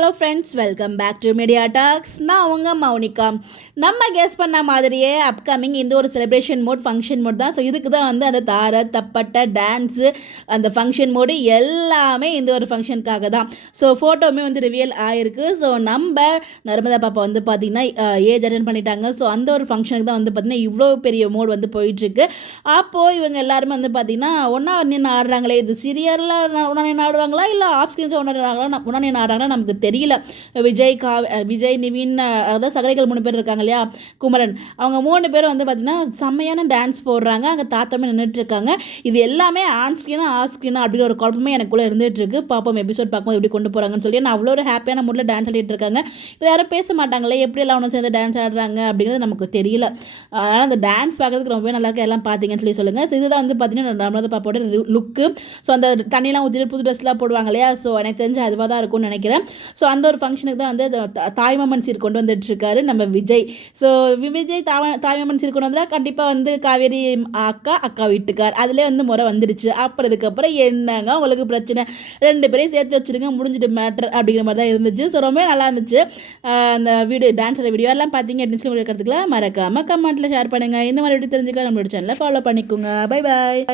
Hello friends, welcome back to media talks. நான் உங்கள் மௌனிகா. நம்ம கெஸ் பண்ண மாதிரியே அப்கமிங் இந்த ஒரு செலிப்ரேஷன் மோட், ஃபங்க்ஷன் மோட் தான். ஸோ இதுக்கு தான் வந்து அந்த தார தப்பட்டை டான்ஸு, அந்த ஃபங்க்ஷன் மோடு எல்லாமே இந்த ஒரு ஃபங்க்ஷனுக்காக தான். ஸோ ஃபோட்டோவுமே வந்து ரிவியல் ஆகிருக்கு. ஸோ நம்ம நர்மதா பாப்பா வந்து பார்த்திங்கன்னா ஏஜ் அட்டன் பண்ணிட்டாங்க. ஸோ அந்த ஒரு ஃபங்க்ஷனுக்கு தான் வந்து பார்த்திங்கன்னா இவ்வளோ பெரிய மோட் வந்து போயிட்டுருக்கு. அப்போது இவங்க எல்லாருமே வந்து பார்த்திங்கன்னா ஒன்றா நின்று ஆடுறாங்களே, இது சீரியலில் ஒன்றா நின்று ஆடுவாங்களா இல்லை ஆஃப் ஸ்க்ரீனுக்கு ஒன்றா நின்று ஆடுறாங்களா நமக்கு தெரியல. விஜய் நிவின், அதாவது சகலைகள் 3 பேர் இருக்காங்க இல்லையா, குமரன், அவங்க 3 பேரும் வந்து பார்த்திங்கன்னா செம்மையான டான்ஸ் போடுறாங்க. அங்கே தாத்தாமே நின்றுட்டு இருக்காங்க. இது எல்லாமே ஆன் ஸ்க்ரீனா ஆஃப் ஸ்க்ரீனா அப்படின்னு ஒரு குழப்பமே எனக்குள்ளே இருந்துகிட்டு இருக்கு. பார்ப்போம் எபிசோட் பார்க்கும்போது எப்படி கொண்டு போகிறாங்கன்னு சொல்லி. நான் அவ்வளோ ஒரு ஹாப்பியான மூடில் டான்ஸ் ஆடிட்டு இருக்காங்க. இப்போ யாரும் பேச மாட்டாங்களே, எப்படியெல்லாம் ஒன்று சேர்ந்து டான்ஸ் ஆடுறாங்க அப்படிங்கிறது நமக்கு தெரியல. அதனால் அந்த டான்ஸ் பார்க்குறதுக்கு ரொம்பவே நல்லா இருக்கு. எல்லாம் பார்த்தீங்கன்னு சொல்லி சொல்லுங்கள். ஸோ இதுதான் வந்து பார்த்தீங்கன்னா நர்மதா பாப்பாவோட லுக்கு. ஸோ அந்த தண்ணிலாம் ஊற்றிட்டு புது ட்ரெஸ்லாம் போடுவாங்க இல்லையா, ஸோ எனக்கு தெரிஞ்சு அதுவாக தான் இருக்கும்னு நினைக்கிறேன். ஸோ அந்த ஒரு ஃபங்க்ஷனுக்கு தான் வந்து தாய்மாமன் சீர் கொண்டு வந்துட்டுருக்காரு நம்ம விஜய். ஸோ விஜய் தாய்மாமன் சீர் கொண்டு வந்தால் கண்டிப்பாக வந்து காவேரி அக்கா வீட்டுக்கார் அதிலே வந்து முறை வந்துடுச்சு. அப்புறம் இதுக்கப்புறம் என்னங்க உங்களுக்கு பிரச்சனை, 2 பேரையும் சேர்த்து வச்சுருங்க, முடிஞ்சிட்டு மேட்ரு அப்படிங்கிற மாதிரி தான் இருந்துச்சு. ஸோ ரொம்ப நல்லா இருந்துச்சு. அந்த டான்ஸோட வீடியோ எல்லாம் பார்த்தீங்க அப்படின்னு இருக்கிறதுக்குலாம் மறக்காமல் கமெண்ட்டில் ஷேர் பண்ணுங்கள். இந்த மாதிரி எப்படி தெரிஞ்சுக்க நம்மளோட சேனலை ஃபாலோ பண்ணிக்கோங்க. Bye bye.